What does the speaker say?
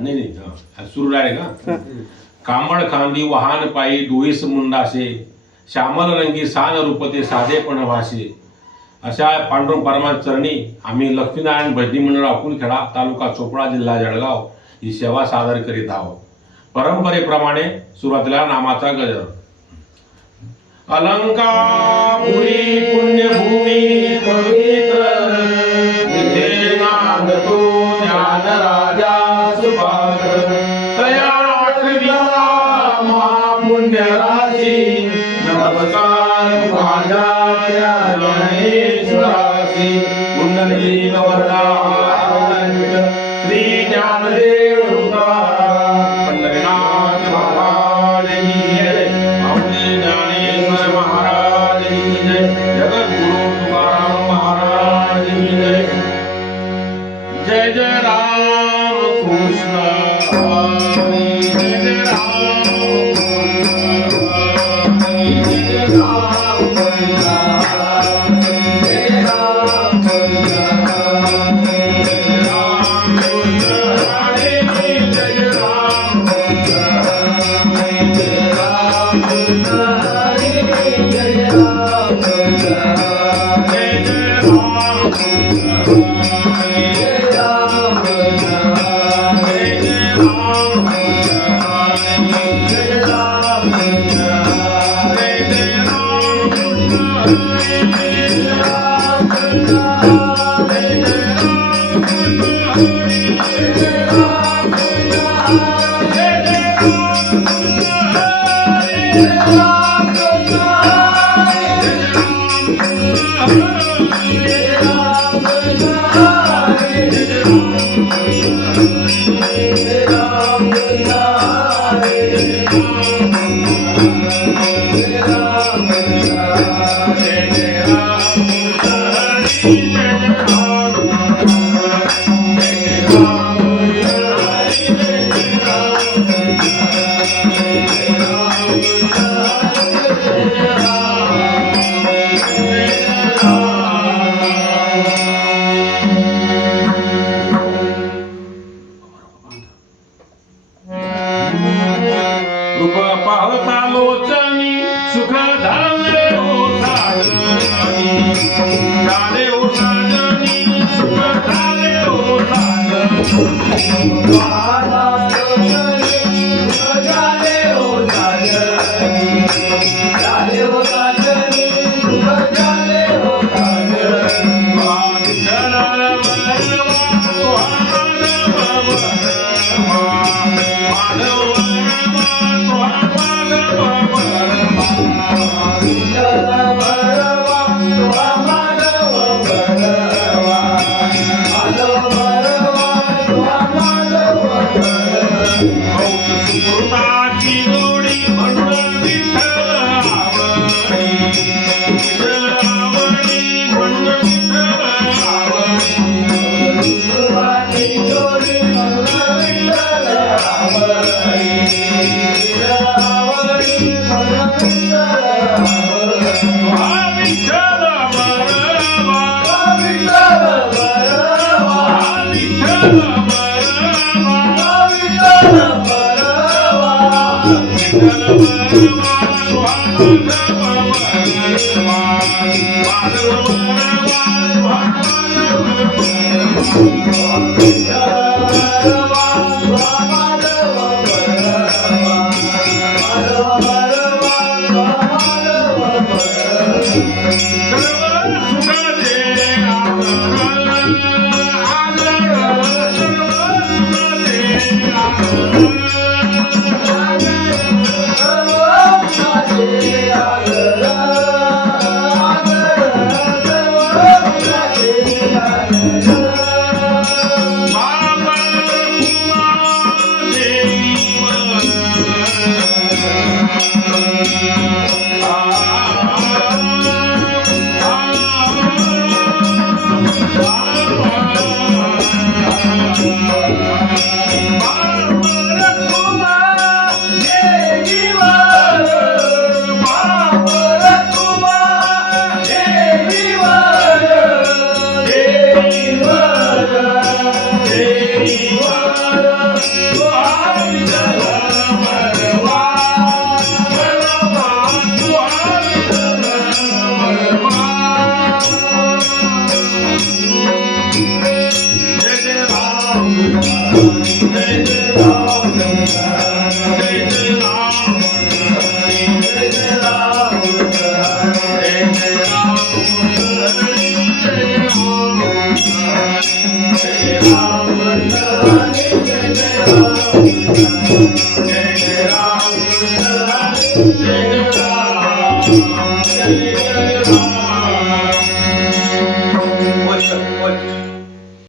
नाही नाही सुरू आहे का. कांबळ खांदी वाहन पायी डोईस मुंडासे श्यामल रंगी सान रूपते साधेपण भाषे. अशा पांडुरंग परमात्मा चरणी आम्ही लक्ष्मीनारायण भजनी मंडळ अकुलखेडा तालुका चोपडा जिल्हा जळगाव ही सेवा सादर करीत आहोत. परंपरेप्रमाणे सुरुवातीला नामाचा गजर. अलंकापुरी पुण्यभूमी पवित्र तिथे नांदतो ज्ञान राजा सुभाग. तया आठविला महापुण्य राशी नमस्कार माझ्या ज्ञानेश्वरासी. कुंडली वर्णा श्री ज्ञानदेव पंढरीनाथ महाराज की जय. माऊली ज्ञानेश्वर महाराज की जय. जगद्गुरु तुकाराम महाराज की जय. जय जय राम कृष्ण हरी. जय जय राम कृष्ण हरी. जय जय राम कृष्ण हरी. जय राम कृष्ण हरी. जय राम कृष्ण हरी. जय राम कृष्ण हरी. जय राम कृष्ण हरी. जय राम कृष्ण हरी. जय राम कृष्ण हरी. जय